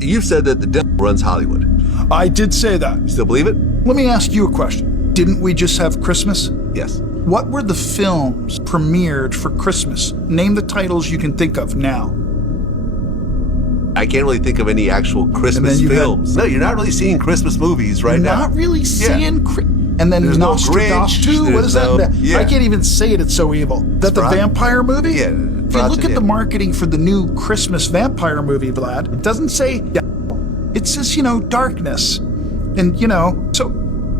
You've said that the devil runs Hollywood. I did say that. You still believe it? Let me ask you a question. Didn't we just have Christmas? Yes. What were the films premiered for Christmas? Name the titles you can think of now. I can't really think of any actual Christmas films. No, you're not really seeing Christmas movies right now. Not really seeing... And then there's Nostradamus, no what is that? Yeah. I can't even say it, it's so evil. That the vampire movie? Yeah. If you look at the marketing for the new Christmas vampire movie, Vlad, it doesn't say devil. It says, darkness. And, so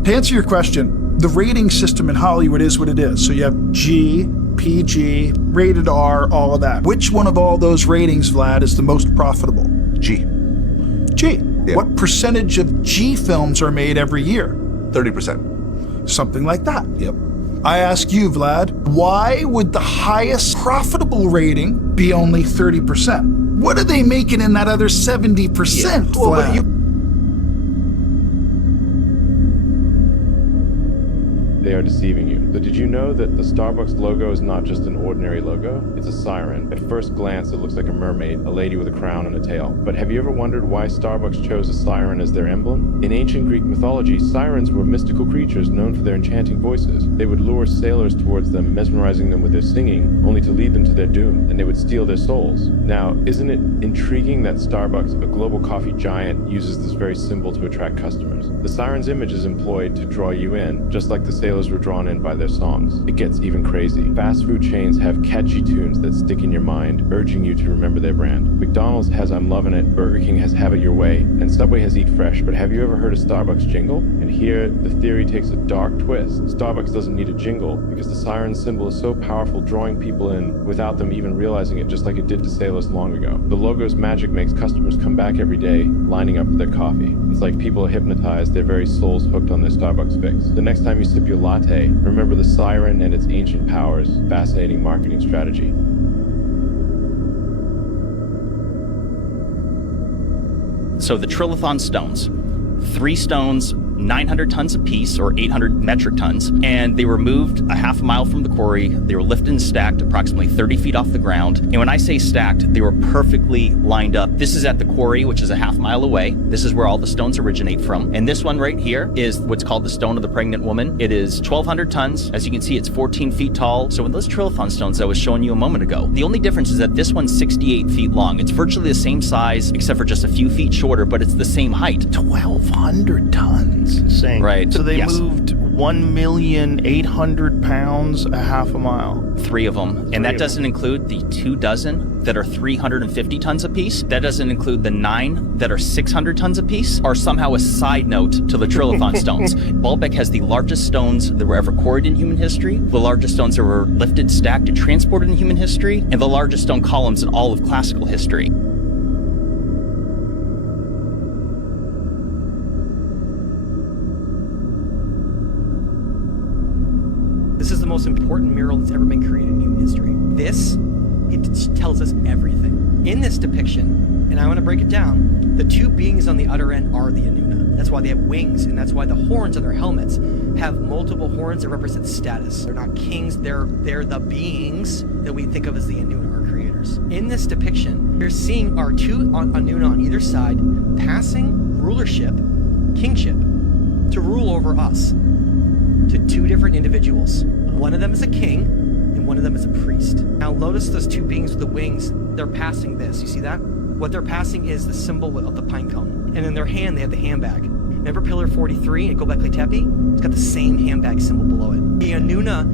to answer your question, the rating system in Hollywood is what it is. So you have G, PG, rated R, all of that. Which one of all those ratings, Vlad, is the most profitable? G. G. Yeah. What percentage of G films are made every year? 30%. Something like that. Yep. I ask you, Vlad, why would the highest profitable rating be only 30%? What are they making in that other 70%, Vlad? They are deceiving you. But did you know that the Starbucks logo is not just an ordinary logo? It's a siren. At first glance, it looks like a mermaid, a lady with a crown and a tail. But have you ever wondered why Starbucks chose a siren as their emblem? In ancient Greek mythology, sirens were mystical creatures known for their enchanting voices. They would lure sailors towards them, mesmerizing them with their singing, only to lead them to their doom, and they would steal their souls. Now, isn't it intriguing that Starbucks, a global coffee giant, uses this very symbol to attract customers? The siren's image is employed to draw you in, just like the sailors were drawn in by their songs. It gets even crazy. Fast food chains have catchy tunes that stick in your mind, urging you to remember their brand. McDonald's has I'm Lovin' It, Burger King has Have It Your Way, and Subway has Eat Fresh, but have you ever heard a Starbucks jingle? And here, the theory takes a dark twist. Starbucks doesn't need a jingle because the siren symbol is so powerful, drawing people in without them even realizing it, just like it did to sailors long ago. The logo's magic makes customers come back every day, lining up for their coffee. It's like people are hypnotized, their very souls hooked on their Starbucks fix. The next time you sip your latte, remember the siren and its ancient powers. Fascinating marketing strategy. So the trilithon stones, 3 stones, 900 tons apiece, or 800 metric tons, and they were moved a half a mile from the quarry. They were lifted and stacked approximately 30 feet off the ground. And when I say stacked, they were perfectly lined up. This is at the quarry, which is a half mile away. This is where all the stones originate from. And this one right here is what's called the Stone of the Pregnant Woman. It is 1,200 tons. As you can see, it's 14 feet tall. So when those trilithon stones I was showing you a moment ago, the only difference is that this one's 68 feet long. It's virtually the same size, except for just a few feet shorter, but it's the same height. 1,200 tons. Insane. Right. So they moved 1,800,000 pounds a half a mile. 3 of them. And that doesn't include the 2 dozen that are 350 tons apiece. That doesn't include the 9 that are 600 tons apiece, are somehow a side note to the trilithon stones. Baalbek has the largest stones that were ever quarried in human history, the largest stones that were lifted, stacked, and transported in human history, and the largest stone columns in all of classical history. This is the most important mural that's ever been created in human history. It tells us everything. In this depiction, and I want to break it down, the 2 beings on the other end are the Anuna. That's why they have wings, and that's why the horns on their helmets have multiple horns that represent status. They're not kings, they're the beings that we think of as the Anuna, our creators. In this depiction, you're seeing our 2 Anuna on either side passing rulership, kingship, to rule over us. To 2 different individuals. One of them is a king, and one of them is a priest. Now notice those 2 beings with the wings, they're passing this, you see that? What they're passing is the symbol of the pine cone. And in their hand, they have the handbag. Remember Pillar 43 in Göbekli Tepe? It's got the same handbag symbol below it. The Anuna,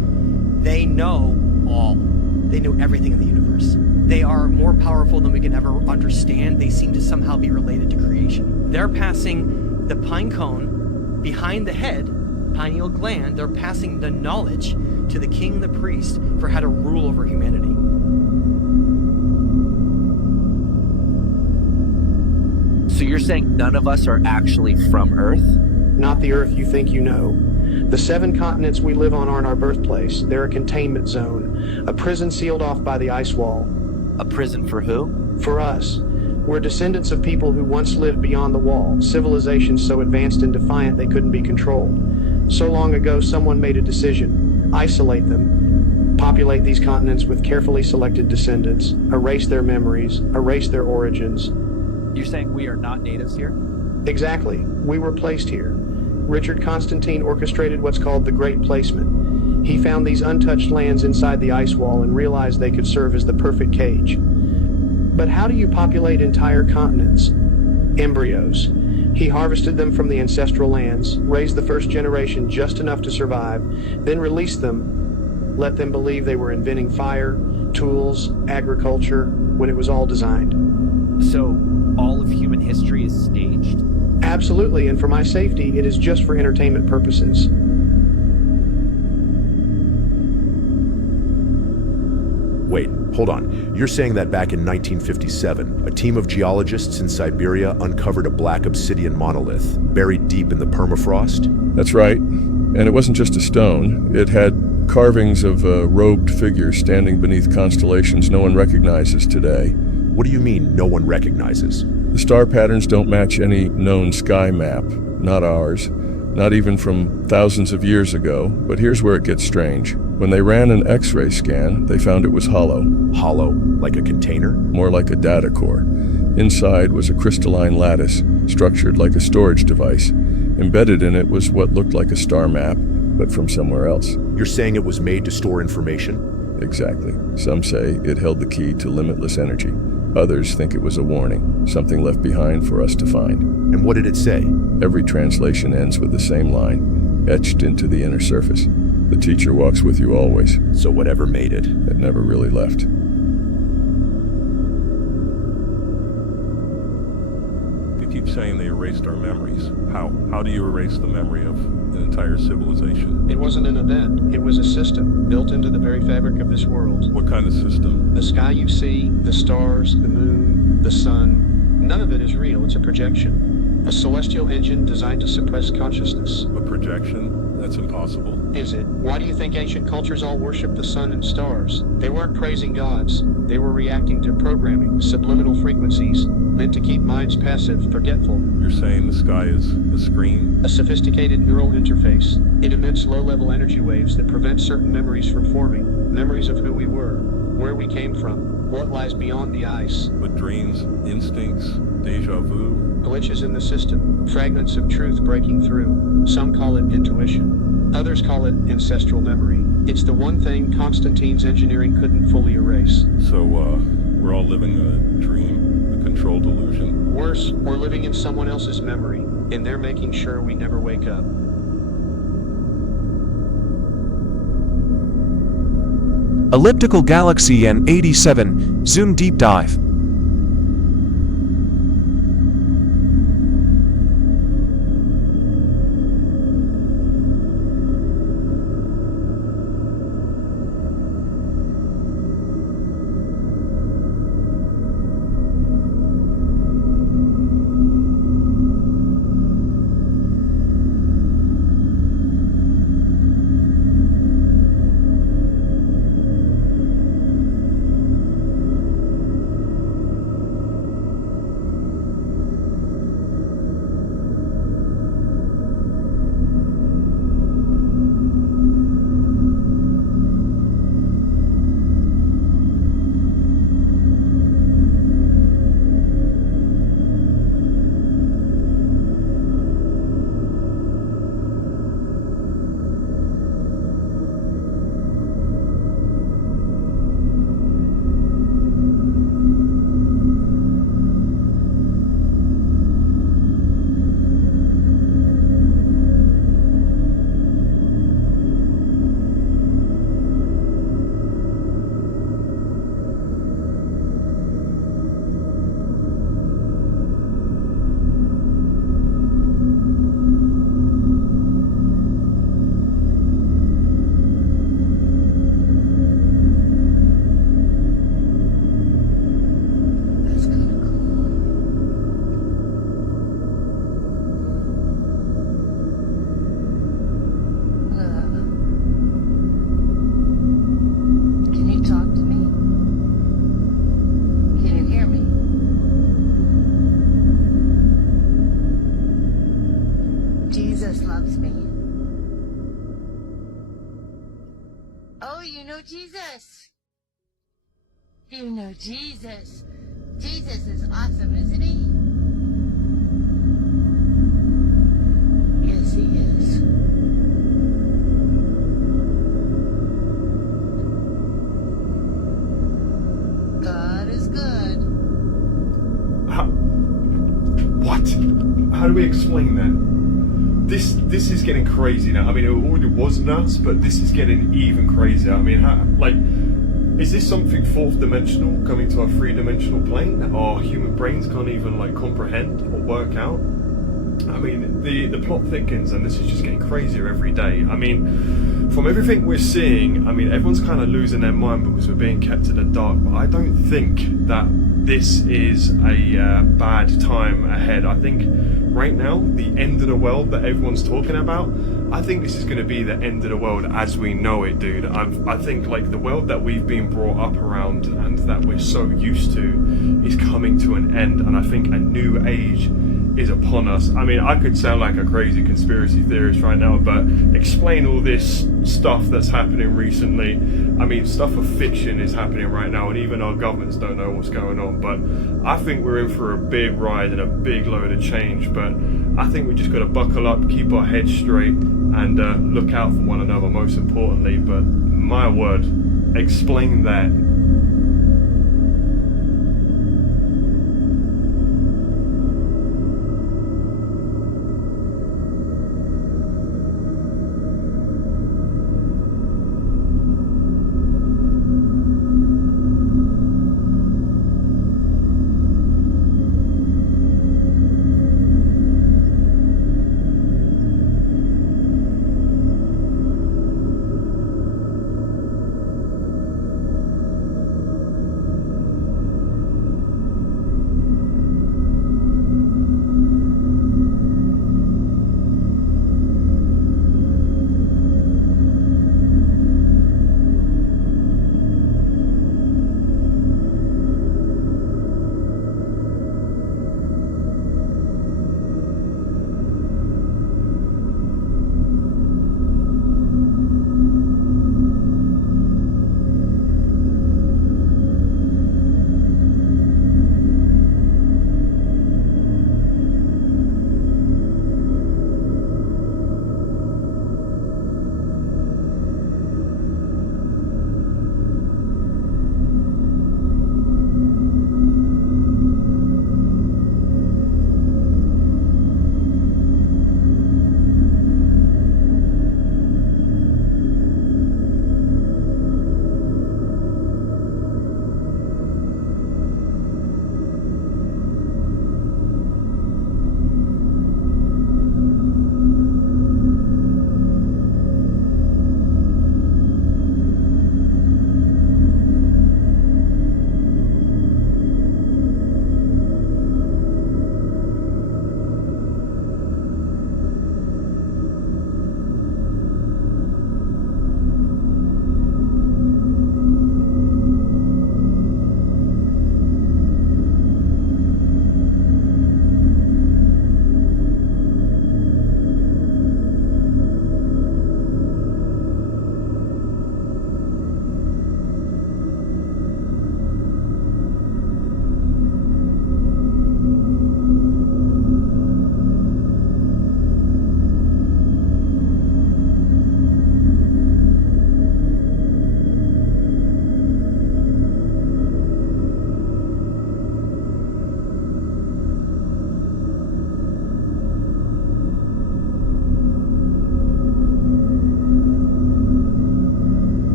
they know all. They know everything in the universe. They are more powerful than we can ever understand. They seem to somehow be related to creation. They're passing the pine cone behind the head, pineal gland. They're passing the knowledge to the king and the priest for how to rule over humanity. So you're saying none of us are actually from Earth? Not the Earth you think you know. The 7 continents we live on aren't our birthplace. They're a containment zone, a prison sealed off by the ice wall. A prison for who? For us. We're descendants of people who once lived beyond the wall, civilizations so advanced and defiant they couldn't be controlled. So long ago, someone made a decision: isolate them, populate these continents with carefully selected descendants, erase their memories, erase their origins, You're saying we are not natives here? Exactly. We were placed here. Richard Constantine orchestrated what's called the Great Placement. He found these untouched lands inside the ice wall and realized they could serve as the perfect cage. But how do you populate entire continents? Embryos. He harvested them from the ancestral lands, raised the first generation just enough to survive, then released them, let them believe they were inventing fire, tools, agriculture, when it was all designed. So, all of human history is staged? Absolutely, and for my safety, it is just for entertainment purposes. Wait, hold on. You're saying that back in 1957, a team of geologists in Siberia uncovered a black obsidian monolith buried deep in the permafrost? That's right. And it wasn't just a stone. It had carvings of a robed figure standing beneath constellations no one recognizes today. What do you mean, no one recognizes? The star patterns don't match any known sky map. Not ours. Not even from thousands of years ago. But here's where it gets strange. When they ran an X-ray scan, they found it was hollow. Hollow? Like a container? More like a data core. Inside was a crystalline lattice, structured like a storage device. Embedded in it was what looked like a star map, but from somewhere else. You're saying it was made to store information? Exactly. Some say it held the key to limitless energy. Others think it was a warning, something left behind for us to find. And what did it say? Every translation ends with the same line, etched into the inner surface. The teacher walks with you always. So whatever made it? It never really left. You keep saying they erased our memories. How? How do you erase the memory of an entire civilization? It wasn't an event. It was a system built into the very fabric of this world. What kind of system? The sky you see, the stars, the moon, the sun, none of it is real. It's a projection. A celestial engine designed to suppress consciousness. A projection? That's impossible. Is it? Why do you think ancient cultures all worship the sun and stars? They weren't praising gods. They were reacting to programming, subliminal frequencies, meant to keep minds passive, forgetful. You're saying the sky is a screen? A sophisticated neural interface. It emits low-level energy waves that prevent certain memories from forming. Memories of who we were, where we came from, what lies beyond the ice. But dreams, instincts, deja vu? Glitches in the system, fragments of truth breaking through. Some call it intuition. Others call it ancestral memory. It's the one thing Constantine's engineering couldn't fully erase. So, we're all living a dream, a controlled illusion? Worse, we're living in someone else's memory, and they're making sure we never wake up. Elliptical Galaxy N87, Zoom Deep Dive. Oh, you know Jesus. You know Jesus. Jesus is awesome, isn't he? Yes, he is. God is good. What? How do we explain that? This is getting crazy now. I mean, it already was nuts, but this is getting even crazier. I mean, is this something fourth dimensional coming to our three-dimensional plane that our human brains can't even comprehend or work out? I mean, the plot thickens, and this is just getting crazier every day. I mean, from everything we're seeing, I mean, everyone's kind of losing their mind because we're being kept in the dark. But I don't think that this is a bad time ahead. I think right now, the end of the world that everyone's talking about, I think this is going to be the end of the world as we know it, dude. I think the world that we've been brought up around and that we're so used to is coming to an end, and I think a new age is upon us. I mean, I could sound like a crazy conspiracy theorist right now, but explain all this stuff that's happening recently. I mean, stuff of fiction is happening right now, and even our governments don't know what's going on. But I think we're in for a big ride and a big load of change. But I think we just got to buckle up, keep our heads straight, and look out for one another, most importantly. But my word, explain that.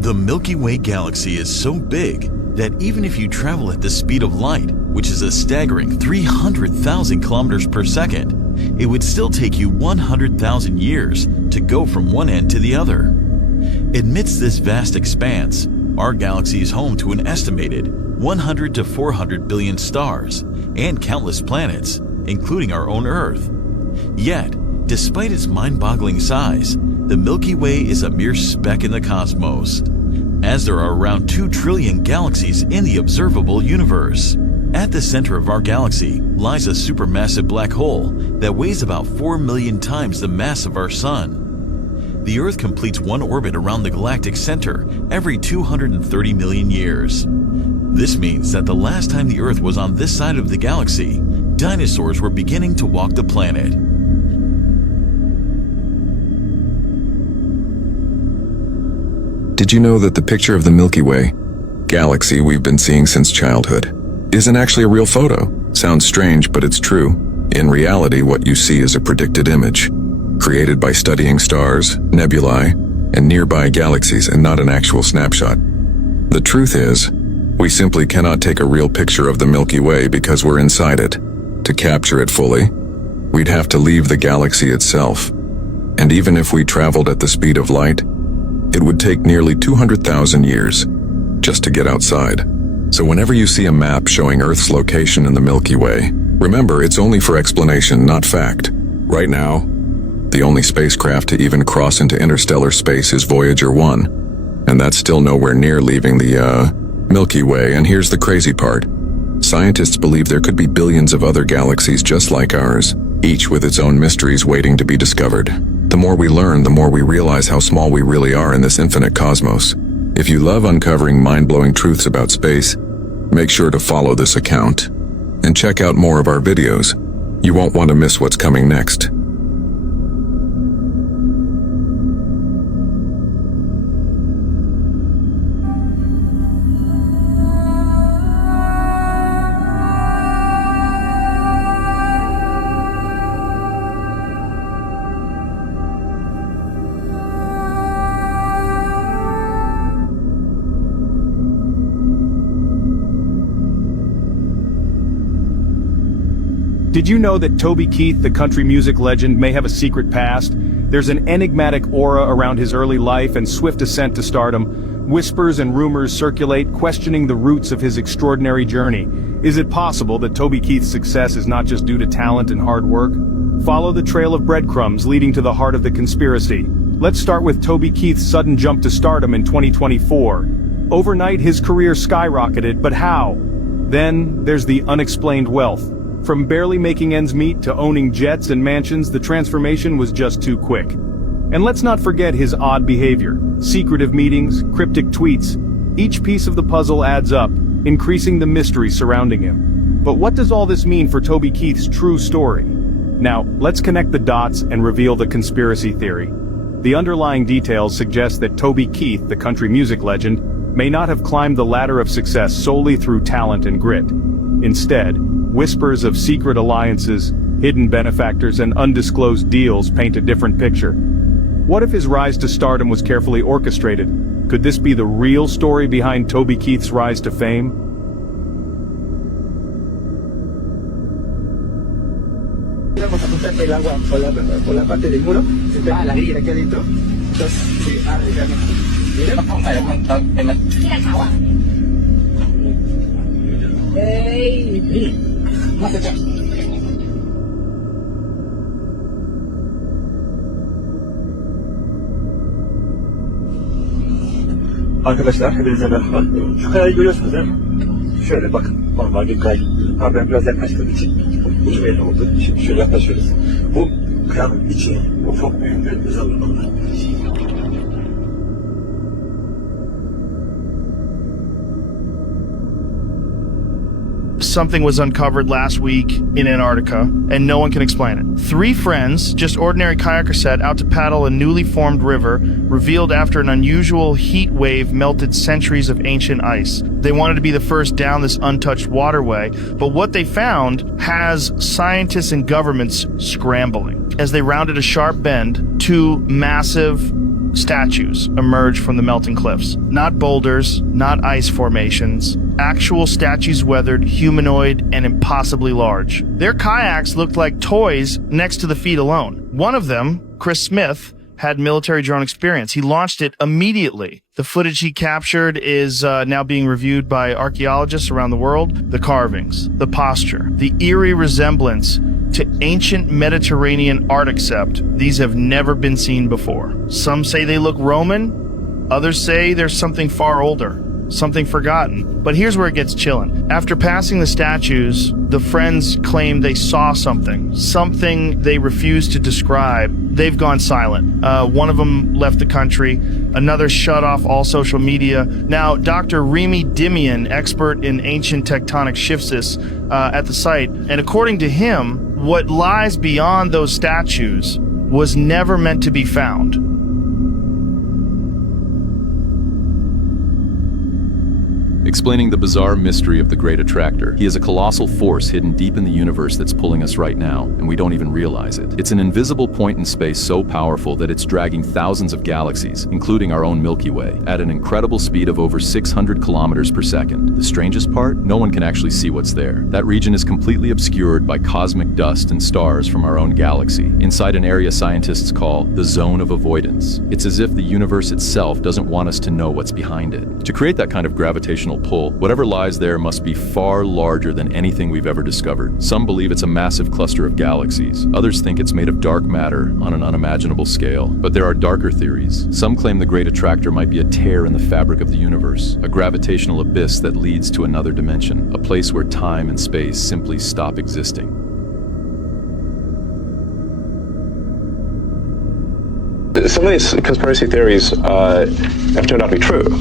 The Milky Way galaxy is so big that even if you travel at the speed of light, which is a staggering 300,000 kilometers per second, it would still take you 100,000 years to go from one end to the other. Amidst this vast expanse, our galaxy is home to an estimated 100 to 400 billion stars and countless planets, including our own Earth. Yet, despite its mind-boggling size, the Milky Way is a mere speck in the cosmos, as there are around 2 trillion galaxies in the observable universe. At the center of our galaxy lies a supermassive black hole that weighs about 4 million times the mass of our Sun. The Earth completes one orbit around the galactic center every 230 million years. This means that the last time the Earth was on this side of the galaxy, dinosaurs were beginning to walk the planet. Did you know that the picture of the Milky Way, galaxy we've been seeing since childhood, isn't actually a real photo? Sounds strange, but it's true. In reality, what you see is a predicted image, created by studying stars, nebulae, and nearby galaxies, and not an actual snapshot. The truth is, we simply cannot take a real picture of the Milky Way because we're inside it. To capture it fully, we'd have to leave the galaxy itself. And even if we traveled at the speed of light, it would take nearly 200,000 years just to get outside. So whenever you see a map showing Earth's location in the Milky Way, remember it's only for explanation, not fact. Right now, the only spacecraft to even cross into interstellar space is Voyager 1, and that's still nowhere near leaving the, Milky Way. And here's the crazy part. Scientists believe there could be billions of other galaxies just like ours, each with its own mysteries waiting to be discovered. The more we learn, the more we realize how small we really are in this infinite cosmos. If you love uncovering mind-blowing truths about space, make sure to follow this account and check out more of our videos. You won't want to miss what's coming next. Did you know that Toby Keith, the country music legend, may have a secret past? There's an enigmatic aura around his early life and swift ascent to stardom. Whispers and rumors circulate, questioning the roots of his extraordinary journey. Is it possible that Toby Keith's success is not just due to talent and hard work? Follow the trail of breadcrumbs leading to the heart of the conspiracy. Let's start with Toby Keith's sudden jump to stardom in 2024. Overnight, his career skyrocketed, but how? Then, there's the unexplained wealth. From barely making ends meet to owning jets and mansions, the transformation was just too quick. And let's not forget his odd behavior, secretive meetings, cryptic tweets. Each piece of the puzzle adds up, increasing the mystery surrounding him. But what does all this mean for Toby Keith's true story? Now, let's connect the dots and reveal the conspiracy theory. The underlying details suggest that Toby Keith, the country music legend, may not have climbed the ladder of success solely through talent and grit. Instead, whispers of secret alliances, hidden benefactors, and undisclosed deals paint a different picture. What if his rise to stardom was carefully orchestrated? Could this be the real story behind Toby Keith's rise to fame? Arkadaşlar hepinize merhaba. Şu kayayı görüyorsunuz değil mi? Şöyle bakın. Normal bir kay. Abi ben biraz yaklaştığım için ucu belli oldu. Şimdi şöyle yaklaşıyoruz. Bu kayanın içi, bu çok büyük bir özel alanı. Something was uncovered last week in Antarctica, and no one can explain it. 3 friends, just ordinary kayakers, set out to paddle a newly formed river, revealed after an unusual heat wave melted centuries of ancient ice. They wanted to be the first down this untouched waterway, but what they found has scientists and governments scrambling. As they rounded a sharp bend, 2 massive statues emerged from the melting cliffs. Not boulders, not ice formations, actual statues, weathered, humanoid, and impossibly large. Their kayaks looked like toys next to the feet alone. One of them, Chris Smith, had military drone experience. He launched it immediately. The footage he captured is now being reviewed by archaeologists around the world. The carvings, the posture, the eerie resemblance to ancient Mediterranean art accept. These have never been seen before. Some say they look Roman. Others say there's something far older, something forgotten. But here's where it gets chilling. After passing the statues, the friends claim they saw something they refused to describe. They've gone silent. One of them left the country. Another shut off all social media. Now, Dr. Remy Dimian, expert in ancient tectonic shifts, at the site. And according to him, what lies beyond those statues was never meant to be found. Explaining the bizarre mystery of the Great Attractor. He is a colossal force hidden deep in the universe that's pulling us right now, and we don't even realize it. It's an invisible point in space so powerful that it's dragging thousands of galaxies, including our own Milky Way, at an incredible speed of over 600 kilometers per second. The strangest part? No one can actually see what's there. That region is completely obscured by cosmic dust and stars from our own galaxy, inside an area scientists call the zone of avoidance. It's as if the universe itself doesn't want us to know what's behind it. To create that kind of gravitational pull, whatever lies there must be far larger than anything we've ever discovered. Some believe it's a massive cluster of galaxies. Others think it's made of dark matter on an unimaginable scale. But there are darker theories. Some claim the Great Attractor might be a tear in the fabric of the universe, a gravitational abyss that leads to another dimension, a place where time and space simply stop existing. Some of these conspiracy theories have turned out to be true.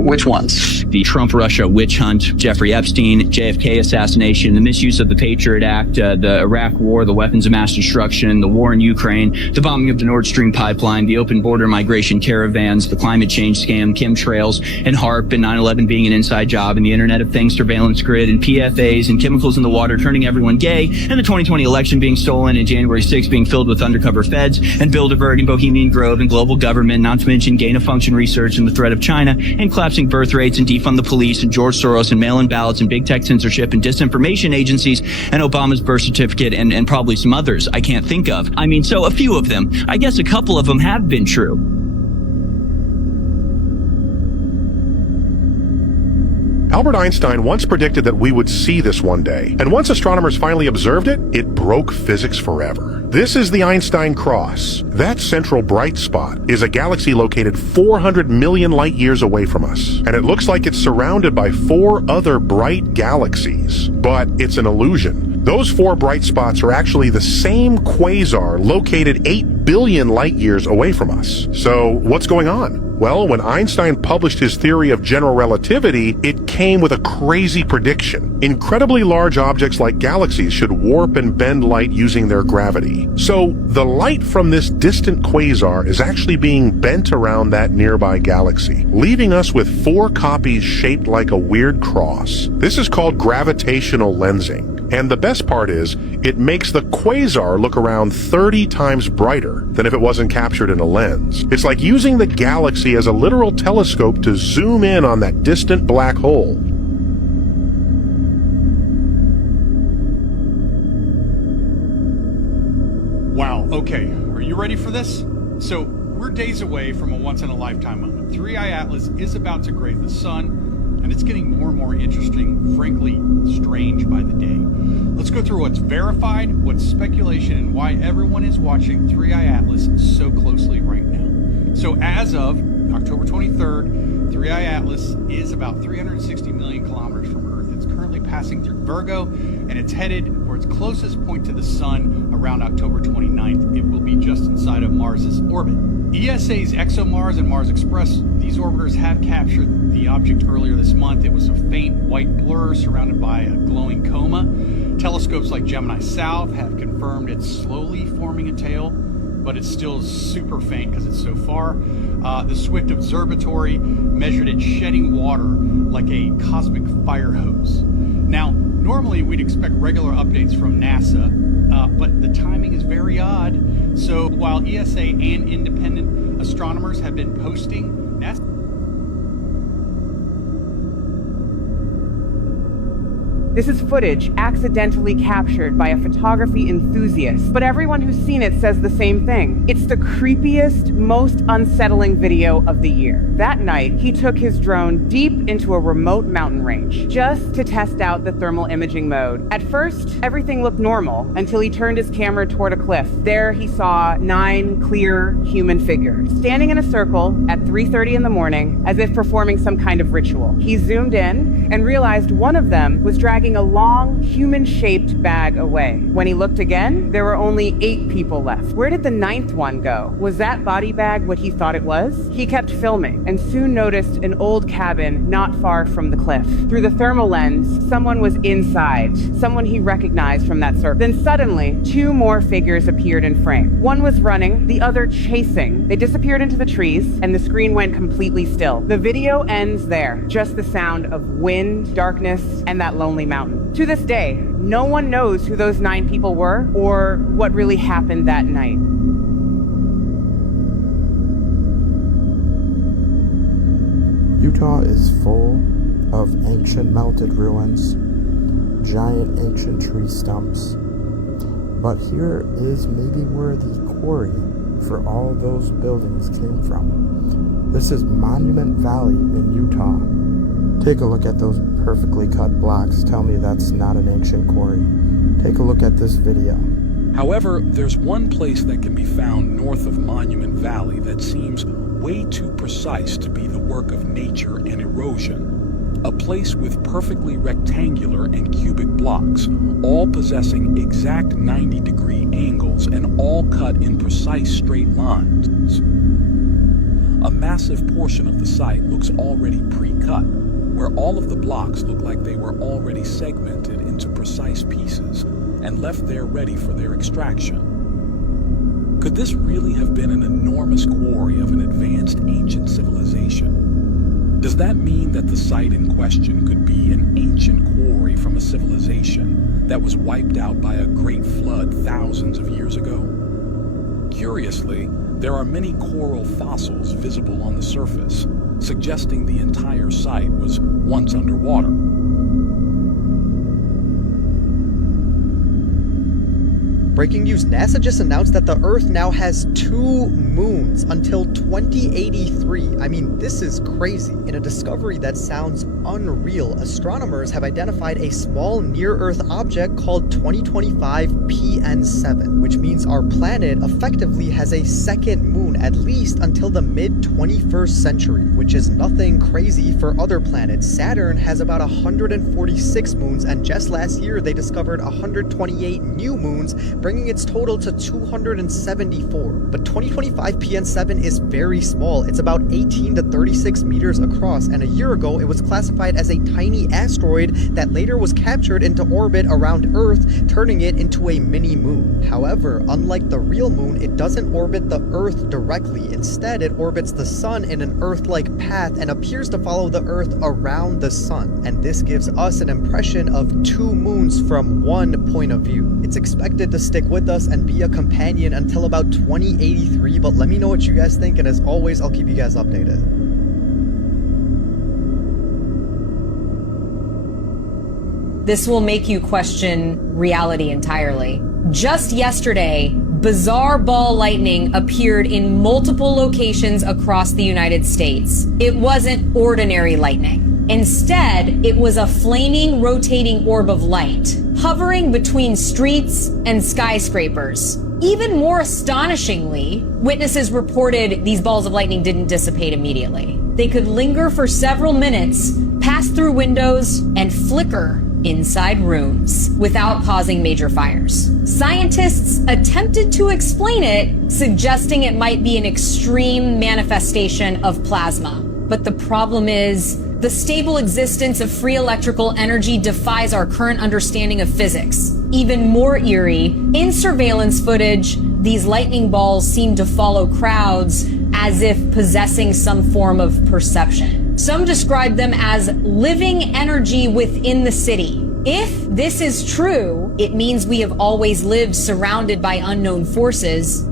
Which ones? The Trump-Russia witch hunt, Jeffrey Epstein, JFK assassination, the misuse of the Patriot Act, the Iraq War, the weapons of mass destruction, the war in Ukraine, the bombing of the Nord Stream pipeline, the open border migration caravans, the climate change scam, chemtrails, and HARP, and 9/11 being an inside job, and the Internet of Things surveillance grid, and PFAs, and chemicals in the water turning everyone gay, and the 2020 election being stolen, and January 6th being filled with undercover feds, and Bilderberg, and Bohemian Grove, and global government, not to mention gain-of-function research, and the threat of China, and collapsing birth rates, and defund the police, and George Soros, and mail-in ballots, and big tech censorship, and disinformation agencies, and Obama's birth certificate, and probably some others I can't think of. I mean, so a few of them. I guess a couple of them have been true. Albert Einstein once predicted that we would see this one day, and once astronomers finally observed it, it broke physics forever. This is the Einstein Cross. That central bright spot is a galaxy located 400 million light years away from us, and it looks like it's surrounded by 4 other bright galaxies. But it's an illusion. Those 4 bright spots are actually the same quasar located 8 billion light years away from us. So what's going on? Well, when Einstein published his theory of general relativity, it came with a crazy prediction. Incredibly large objects like galaxies should warp and bend light using their gravity. So the light from this distant quasar is actually being bent around that nearby galaxy, leaving us with 4 copies shaped like a weird cross. This is called gravitational lensing. And the best part is, it makes the quasar look around 30 times brighter than if it wasn't captured in a lens. It's like using the galaxy as a literal telescope to zoom in on that distant black hole. Wow, okay, are you ready for this? So, we're days away from a once-in-a-lifetime moment. 3i Atlas is about to graze the sun, and it's getting more and more interesting, frankly, strange by the day. Let's go through what's verified, what's speculation, and why everyone is watching 3i Atlas so closely right now. So as of October 23rd, 3i Atlas is about 360 million kilometers from Earth. It's currently passing through Virgo, and it's headed for its closest point to the sun around October 29th. It will be just inside of Mars's orbit. ESA's ExoMars and Mars Express, these orbiters have captured the object earlier this month. It was a faint white blur surrounded by a glowing coma. Telescopes like Gemini South have confirmed it's slowly forming a tail, but it's still super faint because it's so far. The Swift Observatory measured it shedding water like a cosmic fire hose. Now, normally we'd expect regular updates from NASA, but the timing is very odd. So while ESA and independent astronomers have been posting, NASA... This is footage accidentally captured by a photography enthusiast, but everyone who's seen it says the same thing. It's the creepiest, most unsettling video of the year. That night, he took his drone deep into a remote mountain range just to test out the thermal imaging mode. At first, everything looked normal until he turned his camera toward a cliff. There he saw 9 clear human figures standing in a circle at 3:30 in the morning as if performing some kind of ritual. He zoomed in and realized one of them was dragging a long human-shaped bag away. When he looked again, there were only 8 people left. Where did the 9th one go? Was that body bag what he thought it was? He kept filming and soon noticed an old cabin not far from the cliff. Through the thermal lens, someone was inside, someone he recognized from that circle. Then suddenly, 2 more figures appeared in frame. One was running, the other chasing. They disappeared into the trees, and the screen went completely still. The video ends there, just the sound of wind, darkness, and that lonely mountain. To this day, no one knows who those 9 people were or what really happened that night. Utah is full of ancient melted ruins, giant ancient tree stumps. But here is maybe where the quarry for all those buildings came from. This is Monument Valley in Utah. Take a look at those perfectly cut blocks. Tell me that's not an ancient quarry. Take a look at this video. However, there's one place that can be found north of Monument Valley that seems way too precise to be the work of nature and erosion. A place with perfectly rectangular and cubic blocks, all possessing exact 90-degree angles and all cut in precise straight lines. A massive portion of the site looks already pre-cut, where all of the blocks look like they were already segmented into precise pieces and left there ready for their extraction. Could this really have been an enormous quarry of an advanced ancient civilization? Does that mean that the site in question could be an ancient quarry from a civilization that was wiped out by a great flood thousands of years ago? Curiously, there are many coral fossils visible on the surface, suggesting the entire site was once underwater. Breaking news, NASA just announced that the Earth now has 2 moons until 2083. I mean, this is crazy. In a discovery that sounds unreal, astronomers have identified a small near-Earth object called 2025 PN7, which means our planet effectively has a second moon at least until the mid-21st century, which is nothing crazy for other planets. Saturn has about 146 moons, and just last year they discovered 128 new moons, bringing its total to 274. But 2025 PN7 is very small. It's about 18 to 36 meters across, and a year ago it was classified as a tiny asteroid that later was captured into orbit around Earth, turning it into a mini moon. However, unlike the real moon, it doesn't orbit the Earth directly. Instead, it orbits the sun in an Earth-like path and appears to follow the Earth around the sun. And this gives us an impression of 2 moons from one point of view. It's expected to stick with us and be a companion until about 2083, but let me know what you guys think, and as always, I'll keep you guys updated. This will make you question reality entirely. Just yesterday, bizarre ball lightning appeared in multiple locations across the United States. It wasn't ordinary lightning. Instead, it was a flaming, rotating orb of light, hovering between streets and skyscrapers. Even more astonishingly, witnesses reported these balls of lightning didn't dissipate immediately. They could linger for several minutes, pass through windows, and flicker inside rooms without causing major fires. Scientists attempted to explain it, suggesting it might be an extreme manifestation of plasma. But the problem is, the stable existence of free electrical energy defies our current understanding of physics. Even more eerie, in surveillance footage, these lightning balls seem to follow crowds as if possessing some form of perception. Some describe them as living energy within the city. If this is true, it means we have always lived surrounded by unknown forces.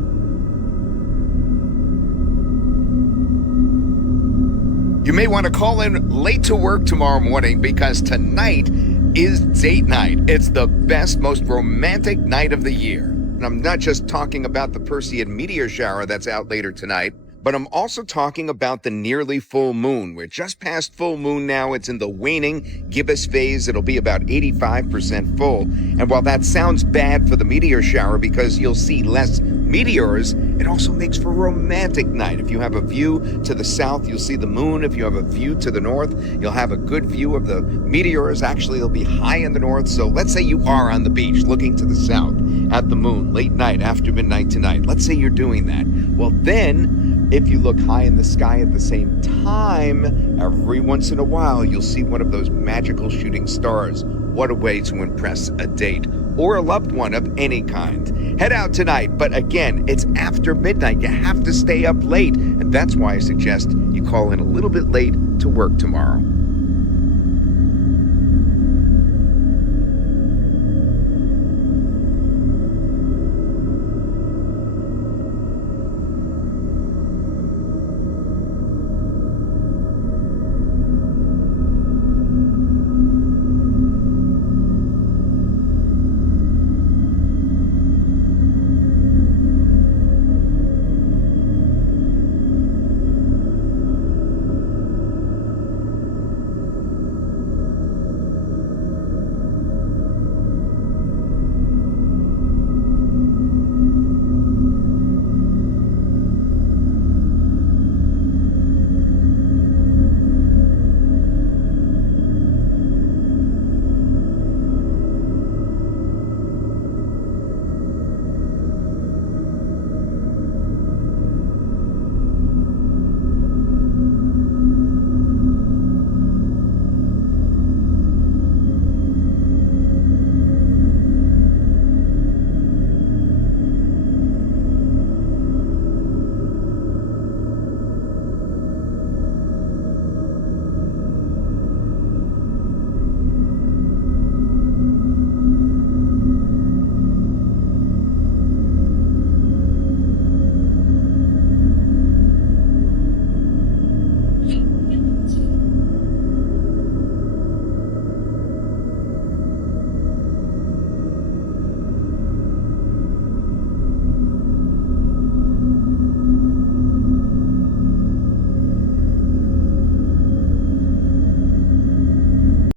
You may want to call in late to work tomorrow morning because tonight is date night. It's the best, most romantic night of the year. And I'm not just talking about the Perseid meteor shower that's out later tonight, but I'm also talking about the nearly full moon. We're just past full moon now. It's in the waning gibbous phase. It'll be about 85% full. And while that sounds bad for the meteor shower because you'll see less meteors, it also makes for a romantic night. If you have a view to the south, you'll see the moon. If you have a view to the north, you'll have a good view of the meteors. Actually, they'll be high in the north. So let's say you are on the beach looking to the south at the moon late night after midnight tonight. Let's say you're doing that. Well, then if you look high in the sky at the same time, every once in a while, you'll see one of those magical shooting stars. What a way to impress a date or a loved one of any kind. Head out tonight, but again, it's after midnight. You have to stay up late, and that's why I suggest you call in a little bit late to work tomorrow.